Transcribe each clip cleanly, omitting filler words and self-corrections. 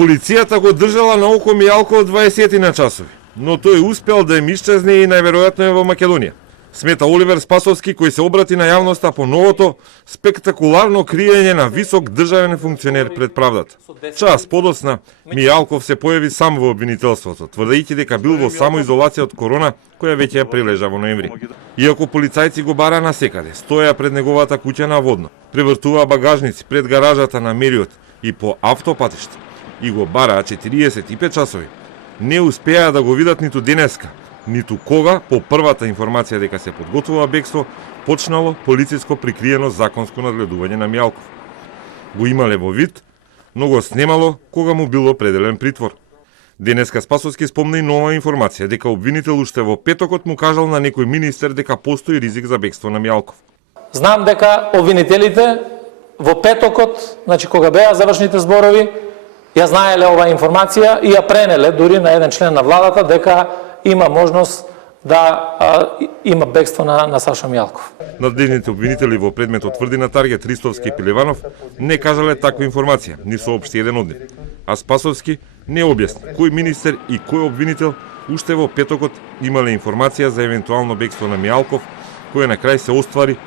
Полицијата го држала на око Мијалков 20 на часови, но тој успел да им исчезне и најверојатно е во Македонија. Смета Оливер Спасовски, кој се обрати на јавноста по новото спектакуларно криење на висок државен функционер пред правдата. Час подоцна, Мијалков се појави сам во обвинителството, тврдејќи дека бил во самоизолација од корона, која веќе ја прележа во ноември. Иако полицајци го бара насекаде, стоја пред неговата куќа на Водно, превртува багажници пред гаражата на Мериот и по автопатишта, и го бараа 45 часови, не успеа да го видат ниту денеска, ниту кога, по првата информација дека се подготвува бегство, почнало полициско прикриено законско надгледување на Мијалков. Го имале во вид, но го снемало кога му бил определен притвор. Денеска Спасовски спомна и нова информација дека обвинител уште во петокот му кажал на некој министер дека постои ризик за бегство на Мијалков. Знам дека обвинителите во петокот, значи кога беа завршните зборови, ја знаеле оваа информација и ја пренеле дури на еден член на владата дека има можност да има бегство на Сашо Мијалков. Надлежните обвинители во предметот тврдина Таргет, Ристовски и Пиливанов не кажале таква информација, ни соопшти еден од нив. А Спасовски не објасни кој министер и кој обвинител уште во петокот имале информација за евентуално бегство на Мијалков, кој на крај се оствари,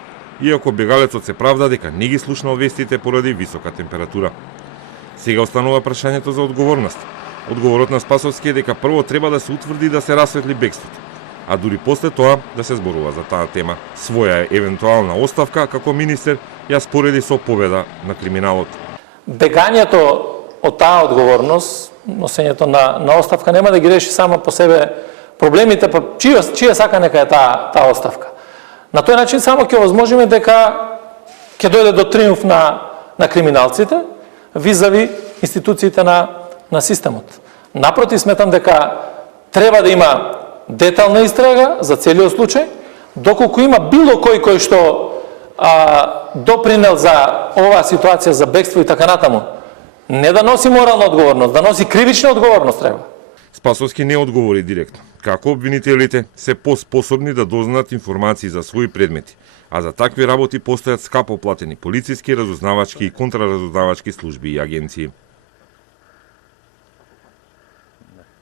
иако бегалецот се правда дека не ги слушнал вестите поради висока температура. Сега останува прашањето за одговорност. Одговорот на Спасовски е дека прво треба да се утврди да се расветли бегството, а дури после тоа да се зборува за таа тема. Своја евентуална оставка како министер ја спореди со победа на криминалот. Бегањето од таа одговорност, носењето на оставка нема да ги реши само по себе проблемите, па чија сака нека е таа оставка. На тој начин само ќе овозможиме дека ќе дојде до триумф на криминалците визави институциите на системот. Напротив, сметам дека треба да има детална истрага за целиот случај, доколку има било кој што допринел за оваа ситуација за бегство и така натаму, не да носи морална одговорност, да носи кривична одговорност треба. Спасовски не одговори директно како обвинителите се поспособни да дознаат информации за своји предмети, а за такви работи постојат скапо платени полициски, разузнавачки и контраразузнавачки служби и агенции.